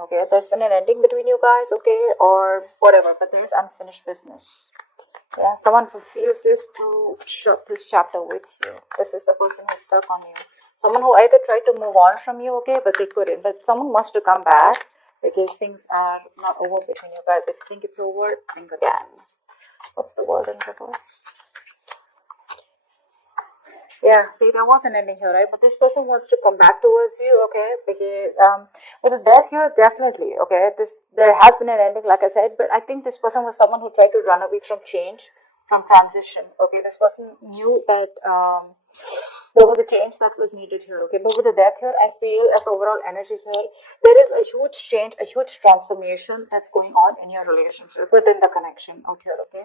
Okay, there's been an ending between you guys, okay, or whatever, but there's unfinished business. Yeah, someone refuses to shut this chapter with you. This is the person who's stuck on you. Someone who either tried to move on from you, okay, but they couldn't. But someone wants to come back because things are not over between you guys. If you think it's over, think again. What's the word in reverse? Yeah, see, there was an ending here, right? But this person wants to come back towards you, okay? Because with the death here, definitely, okay? There has been an ending, like I said, but I think this person was someone who tried to run away from change, from transition, okay? This person knew that there was a change that was needed here, okay? But with the death here, I feel as overall energy here, there is a huge change, a huge transformation that's going on in your relationship within the connection out here, okay?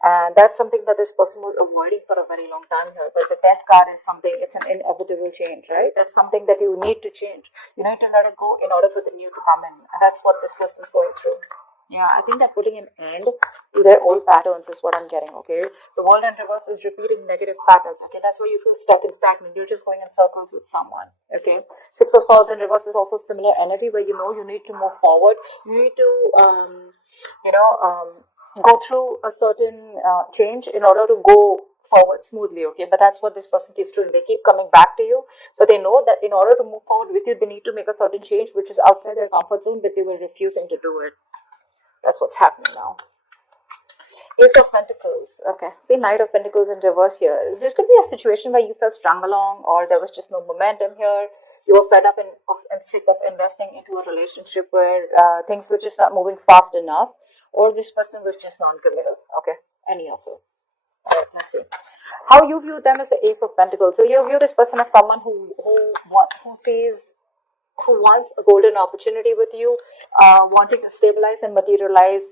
And that's something that this person was avoiding for a very long time here. But the death card is something, it's an inevitable change, right? That's something that you need to change. You need to let it go in order for the new to come in. And that's what this person's going through. Yeah, I think they're putting an end to their old patterns is what I'm getting, okay? The world in reverse is repeating negative patterns, okay? That's why you feel stuck and stagnant. You're just going in circles with someone, okay? Six of Swords in reverse is also similar energy where you know you need to move forward. You need to, go through a certain change in order to go forward smoothly, okay? But that's what this person keeps doing. They keep coming back to you, but they know that in order to move forward with you, they need to make a certain change which is outside their comfort zone, but they were refusing to do it. That's what's happening now. Ace of Pentacles. Okay. See, Knight of Pentacles in reverse here. This could be a situation where you felt strung along or there was just no momentum here. You were fed up and sick of investing into a relationship where things were just not moving fast enough, or this person was just non-committal. Okay. Any of it. Alright, let's see. How you view them as the Ace of Pentacles. So you view this person as someone who sees, who wants a golden opportunity with you, wanting to stabilize and materialize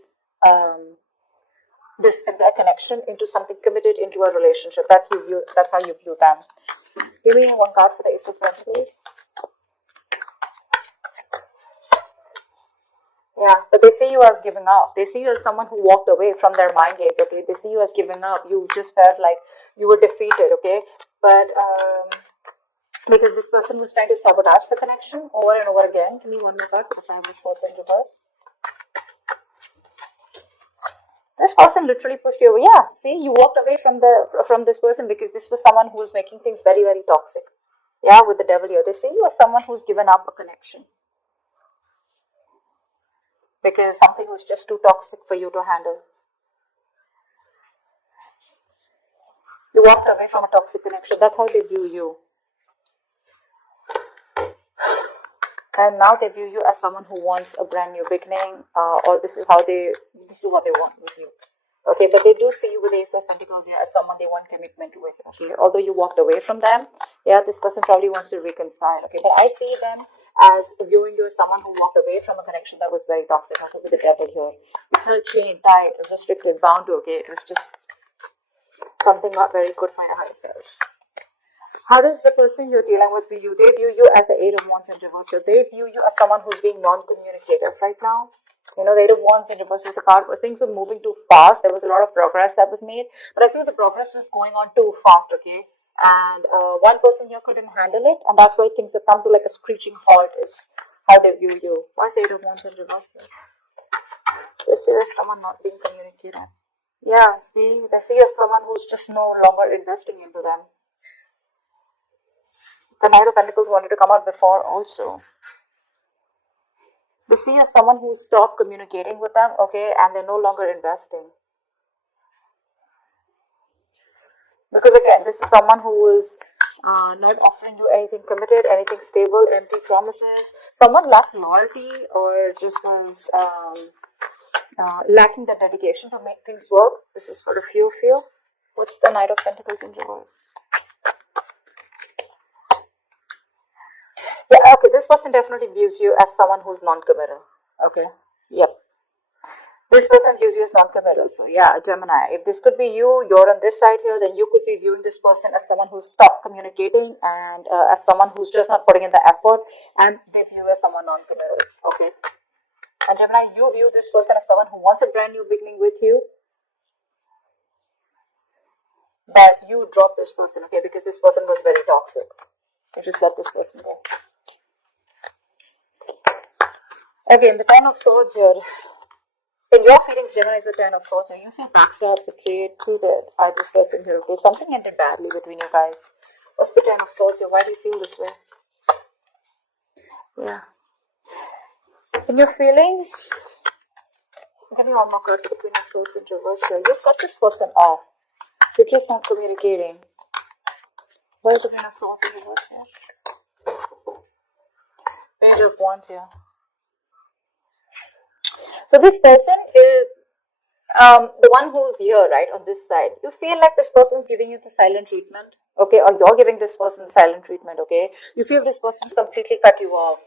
their connection into something committed into a relationship. That's how you view them. Give me one card for the Ace of Pentacles. Yeah, but they see you as giving up. They see you as someone who walked away from their mind games, okay? They see you as giving up. You just felt like you were defeated, okay? But because this person was trying to sabotage the connection over and over again. Give me one more card for the Five of Swords in reverse. This person literally pushed you away. Yeah, see, you walked away from this person because this was someone who was making things very, very toxic. Yeah, with the devil here. They see you as someone who's given up a connection because something was just too toxic for you to handle. You walked away from a toxic connection. That's how they view you. And now they view you as someone who wants a brand new beginning, or this is what they want with you. Okay, but they do see you with the Ace of Pentacles here as someone they want commitment with. Okay, although you walked away from them, yeah, this person probably wants to reconcile. Okay, but I see them as viewing you as someone who walked away from a connection that was very toxic. Also with the devil here, you felt chained, tied, restricted, bound to. Okay, it was just something not very good for your higher self. How does the person you're dealing with view you? They view you as the Eight of Wands in reverse. So they view you as someone who's being non-communicative right now. You know, the Eight of Wands in reverse is the card where things were moving too fast. There was a lot of progress that was made, but I feel the progress was going on too fast, okay? And one person here couldn't handle it, and that's why things have come to like a screeching halt is how they view you. Why is the Eight of Wands in reverse here? They see there's someone not being communicative. Yeah, see, they see as someone who's just no longer investing into them. The Knight of Pentacles wanted to come out before also. They see as someone who stopped communicating with them, okay, and they're no longer investing. Because again, this is someone who is not offering you anything committed, anything stable, empty promises. Someone lacked loyalty or just was lacking the dedication to make things work. This is for a few of you. What's the Knight of Pentacles in reverse? Yeah, okay, this person definitely views you as someone who's non-committal. Okay, yep. This person views you as non-committal. So yeah, Gemini. If this could be you, you're on this side here, then you could be viewing this person as someone who's stopped communicating and as someone who's just not putting in the effort, and they view you as someone non-committal. Okay. And Gemini, you view this person as someone who wants a brand new beginning with you, but you drop this person, okay, because this person was very toxic. You just let this person go. Okay, in the Ten of Swords here, in your feelings, Gemini is the Ten of Swords here. You feel backstabbed, betrayed, cheated by this person here. Okay, something ended badly between you guys. What's the Ten of Swords here? Why do you feel this way? Yeah. In your feelings, give me one more card for the Queen of Swords in reverse here. You've cut this person off. You're just not communicating. What is the Queen of Swords in reverse here? Page of Wands here. So this person is the one who's here, right, on this side. You feel like this person is giving you the silent treatment, okay, or you're giving this person the silent treatment, okay. You feel this person's completely cut you off.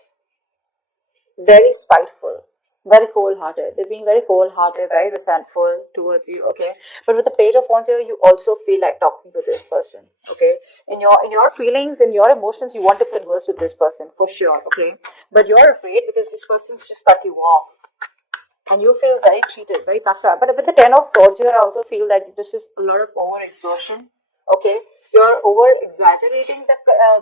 Very spiteful, very cold-hearted. They're being very cold-hearted, very resentful towards you, okay. But with the Page of Wands here, you also feel like talking to this person, okay. In your feelings, in your emotions, you want to converse with this person for sure, okay. But you're afraid because this person's just cut you off. And you feel very cheated, very tough. But with the Ten of Swords here, I also feel that this is a lot of overexertion. Okay, you're over-exaggerating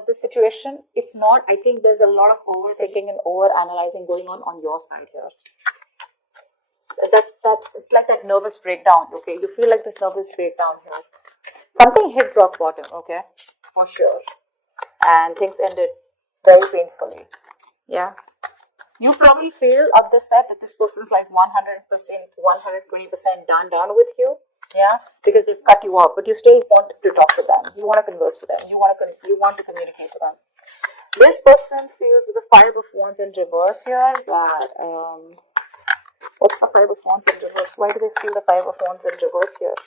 the situation. If not, I think there's a lot of overthinking and over-analyzing going on your side here. That's it's like that nervous breakdown. Okay, you feel like this nervous breakdown here. Something hit rock bottom. Okay, for sure, and things ended very painfully. Yeah. You probably feel on this side that this person's like 100%, 120% done with you, yeah, because they've cut you off, but you still want to talk to them. You want to converse with them. You want to communicate to them. This person feels with the Five of Wands in reverse here that what's the Five of Wands in reverse? Why do they feel the Five of Wands in reverse here?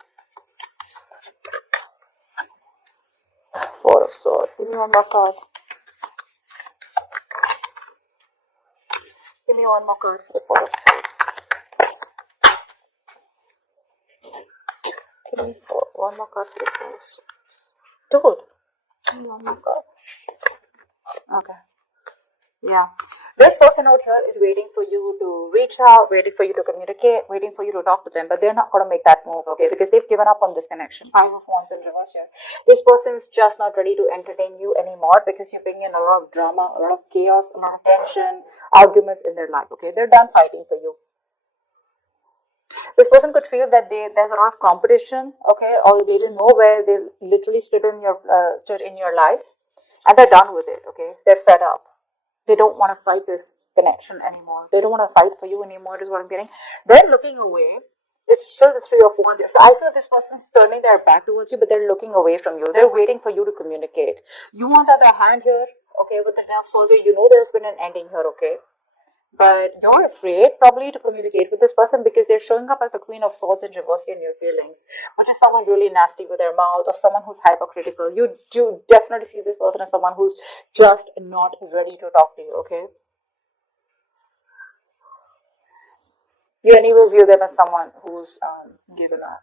Four of Swords. Give me one more card. Give me one more card for the Four of Swords. Give me one more card for the Four of Swords. Dude, give me one more card. Okay. Yeah. This person out here is waiting for you to reach out, waiting for you to communicate, waiting for you to talk to them, but they're not going to make that move, okay, because they've given up on this connection. Five of Wands in reverse here. This person is just not ready to entertain you anymore because you're bringing in a lot of drama, a lot of chaos, a lot of tension, arguments in their life, okay. They're done fighting for you. This person could feel that there's a lot of competition, okay, or they didn't know where they literally stood in your life, and they're done with it, okay. They're fed up. They don't want to fight this connection anymore. They don't want to fight for you anymore, is what I'm getting. They're looking away. It's still the Three of Wands here. So I feel this person's turning their back towards you, but they're looking away from you. They're waiting for you to communicate. You, on the other hand here, okay, with the Ten of Swords, you know there's been an ending here, okay? But you're afraid probably to communicate with this person because they're showing up as the Queen of Swords in reverse in your feelings, which is someone really nasty with their mouth or someone who's hypercritical. You do definitely see this person as someone who's just not ready to talk to you, okay? You anyways view them as someone who's given up.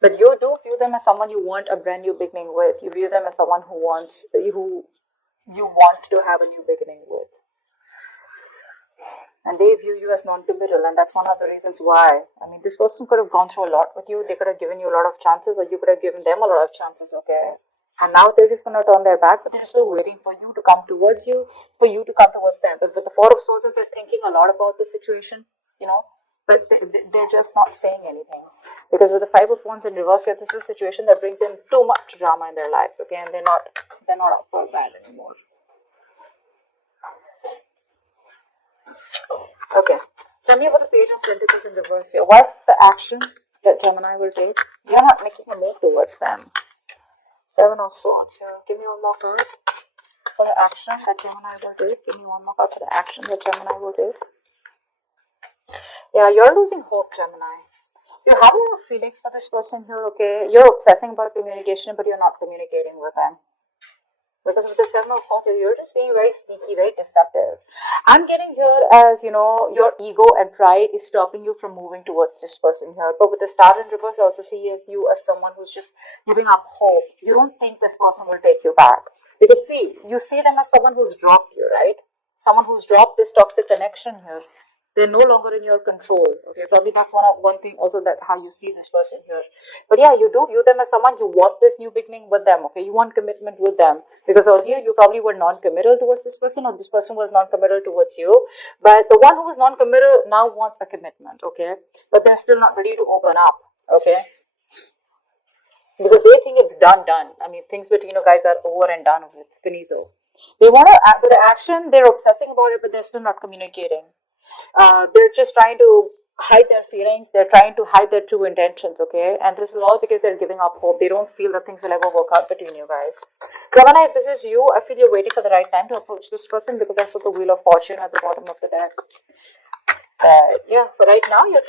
But you do view them as someone you want a brand new beginning with. You view them as someone who you want to have a new beginning with. And they view you as non-committal, and that's one of the reasons why. I mean, this person could have gone through a lot with you. They could have given you a lot of chances, or you could have given them a lot of chances, okay? And now they're just going to turn their back, but they're still waiting for you to come towards you, for you to come towards them. But with the Four of Swords, they're thinking a lot about the situation, you know, but they're just not saying anything. Because with the Five of Wands in reverse here, this is a situation that brings in too much drama in their lives, okay? And they're not up for that anymore. Okay. Tell me about the Page of Pentacles in reverse here. What's the action that Gemini will take? You're not making a move towards them. Seven of Swords here. Give me one more card for the action that Gemini will take. Give me one more card for the action that Gemini will take. Yeah, you're losing hope, Gemini. You have a lot of feelings for this person here, okay? You're obsessing about communication, but you're not communicating with them. Because with the Seven of Swords, you're just being very sneaky, very deceptive. I'm getting here as, you know, your ego and pride is stopping you from moving towards this person here. But with the Star in reverse, I also see you as someone who's just giving up hope. You don't think this person will take you back. Because see, you see them as someone who's dropped you, right? Someone who's dropped this toxic connection here. They're no longer in your control. Okay, probably that's one thing also that how you see this person here. But yeah, you do view them as someone you want this new beginning with them. Okay, you want commitment with them because earlier you probably were non-committal towards this person, or this person was non-committal towards you. But the one who was non-committal now wants a commitment. Okay, but they're still not ready to open up. Okay, because they think it's done. I mean, things between you guys are over and done with, finito. They want to act with the action, they're obsessing about it, but they're still not communicating. They're just trying to hide their feelings, they're trying to hide their true intentions, okay? And this is all because they're giving up hope. They don't feel that things will ever work out between you guys. Gemini, if this is you, I feel you're waiting for the right time to approach this person because I saw the Wheel of Fortune at the bottom of the deck. Yeah, but right now you're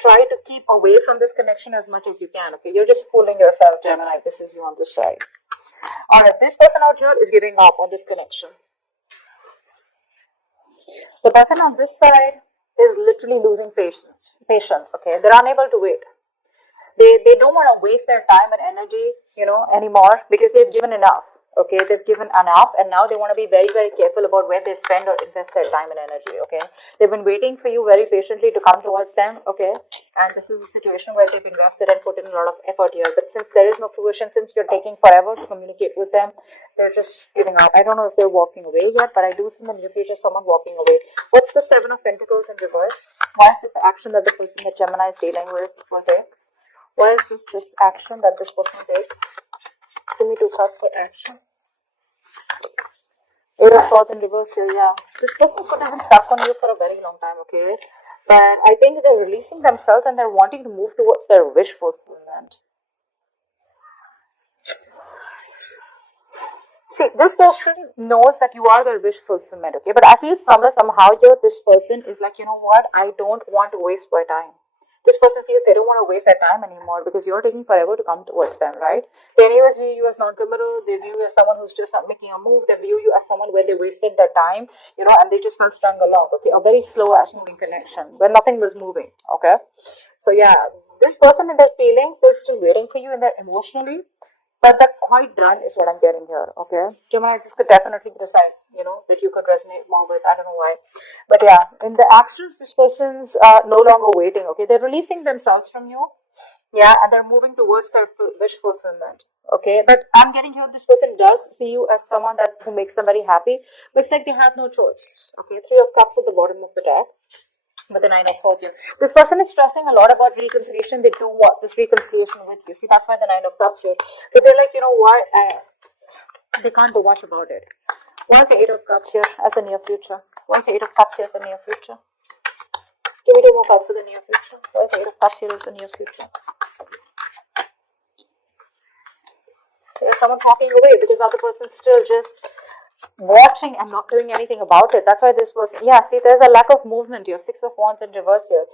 try to keep away from this connection as much as you can, okay? You're just fooling yourself, Gemini. This is you on this side. Alright, this person out here is giving up on this connection. The person on this side is literally losing patience, okay? They're unable to wait. They don't want to waste their time and energy, anymore because they've given enough. Okay, they've given enough, and now they want to be very, very careful about where they spend or invest their time and energy. Okay, they've been waiting for you very patiently to come towards them. Okay, and this is a situation where they've invested and put in a lot of effort here. But since there is no fruition, since you're taking forever to communicate with them, they're just giving up. I don't know if they're walking away yet, but I do see in the near future someone walking away. What's the Seven of Pentacles in reverse? Why is this action that the person that Gemini is dealing with will take? Why is this action that this person will take? Give me 2 cards for action. Eight of Swords in reverse here, yeah. This person could have been stuck on you for a very long time, okay? But I think they're releasing themselves and they're wanting to move towards their wish fulfillment. See, this person knows that you are their wish fulfillment, okay? But I feel somehow here, this person is like, you know what? I don't want to waste my time. This person feels they don't want to waste their time anymore because you're taking forever to come towards them, right? They anyways view you as non-committal. They view you as someone who's just not making a move. They view you as someone where they wasted their time, and they just felt strung along, okay? A very slow ass moving connection where nothing was moving, okay? So yeah, this person in their feelings, they're still waiting for you in their emotionally. But the quite done is what I'm getting here, okay? Gemini, this could definitely be the side, that you could resonate more with. I don't know why. But yeah, in the actions, this person's no longer waiting, okay? They're releasing themselves from you, yeah, and they're moving towards their wish fulfillment, okay? But I'm getting here, this person does see you as someone who makes them very happy, but it's like they have no choice, okay? 3 of Cups at the bottom of the deck. With the 9 of Swords here. This person is stressing a lot about reconciliation. They do want this reconciliation with you. See, that's why the 9 of Cups here. But they're like, you know what? They can't do much about it. What's the 8 of Cups here as the near future? What's the 8 of Cups here as the near future? Give me 2 more cards for the near future. What's the 8 of Cups here as the near future? There's someone walking away because the other person's still just watching and not doing anything about it. That's why this was, see, there's a lack of movement here. 6 of Wands in reverse here.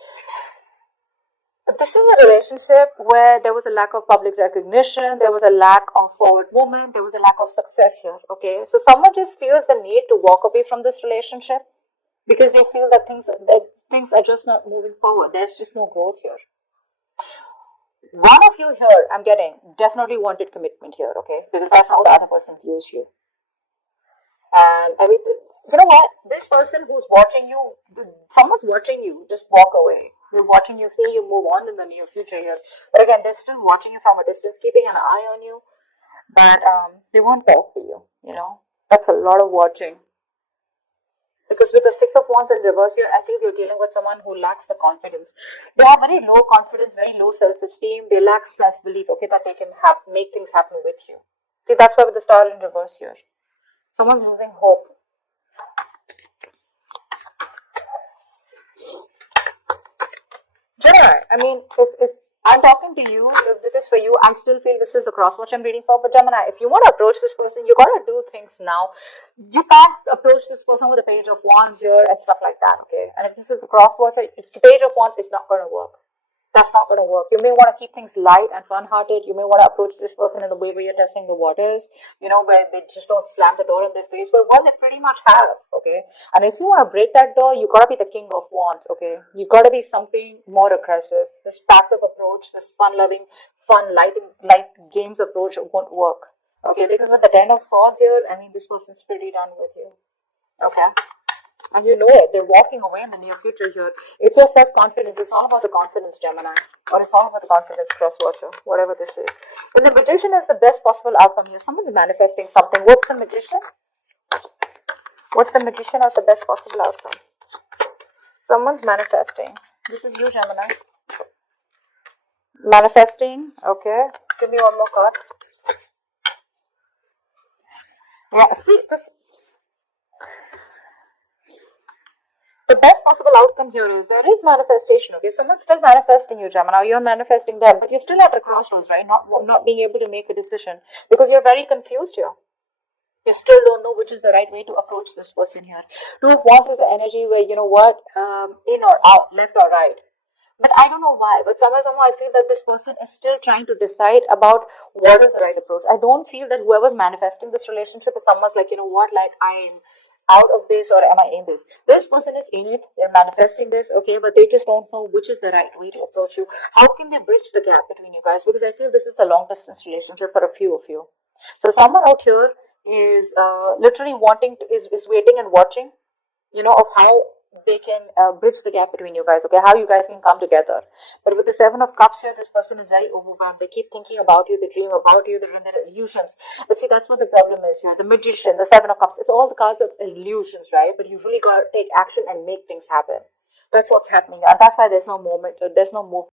But this is a relationship where there was a lack of public recognition, there was a lack of forward movement, there was a lack of success here, okay? So someone just feels the need to walk away from this relationship because they feel that things are just not moving forward. There's just no growth here. One of you here, I'm getting, definitely wanted commitment here, okay? Because that's how the other person views you. And I mean, you know what? This person who's watching you, someone's watching you, just walk away. They're watching you, see you move on in the near future here. But again, they're still watching you from a distance, keeping an eye on you. But they won't talk to you, That's a lot of watching. Because with the 6 of Wands in reverse here, I feel you're dealing with someone who lacks the confidence. They have very low confidence, very low self-esteem. They lack self-belief, okay, that they can make things happen with you. See, that's why with the Star in reverse here. Someone's losing hope. Gemini, I mean, if I'm talking to you, if this is for you, I still feel this is the crosswatch I'm reading for. But Gemini, if you want to approach this person, you got to do things now. You can't approach this person with a Page of Wands here and stuff like that, okay? And if this is the crosswatch, if the Page of Wands is not going to work. That's not going to work. You may want to keep things light and fun-hearted. You may want to approach this person in a way where you're testing the waters, where they just don't slam the door in their face. But they pretty much have, okay? And if you want to break that door, you got to be the King of Wands, okay? You got to be something more aggressive. This passive approach, this fun-loving, light games approach won't work, okay? Because with the 10 of Swords here, I mean, this person's pretty done with you, okay? And you know it. They're walking away in the near future here. It's your self-confidence. It's all about the confidence, Gemini. Or it's all about the confidence, cross-watcher, whatever this is. And the Magician is the best possible outcome here. Someone's manifesting something. What's the Magician? What's the Magician as the best possible outcome? Someone's manifesting. This is you, Gemini. Manifesting. Okay. Give me one more card. Yeah, see, the best possible outcome here is there is manifestation, okay? Someone's still manifesting you, Gemini. You're manifesting them, but you're still at a crossroads, right? Not being able to make a decision because you're very confused here. You still don't know which is the right way to approach this person here. Two of Wands is the energy where, you know what, in or out, left or right. But I don't know why, but somehow I feel that this person is still trying to decide about what is the right approach. I don't feel that whoever's manifesting this relationship is someone's like, you know what, like I'm out of this or am I in this? This person is in it, they're manifesting this, okay, but they just don't know which is the right way to approach you. How can they bridge the gap between you guys? Because I feel this is a long distance relationship for a few of you. So someone out here is literally wanting to, is waiting and watching, you know, of how they can bridge the gap between you guys, okay, how you guys can come together. But with the Seven of Cups here, this person is very overwhelmed. They keep thinking about you, they dream about you, they're in their illusions. But see, that's what the problem is here. The Magician, the Seven of Cups, it's all the cards of illusions, right? But you really got to take action and make things happen. That's what's happening, and that's why there's no moment, there's no movement.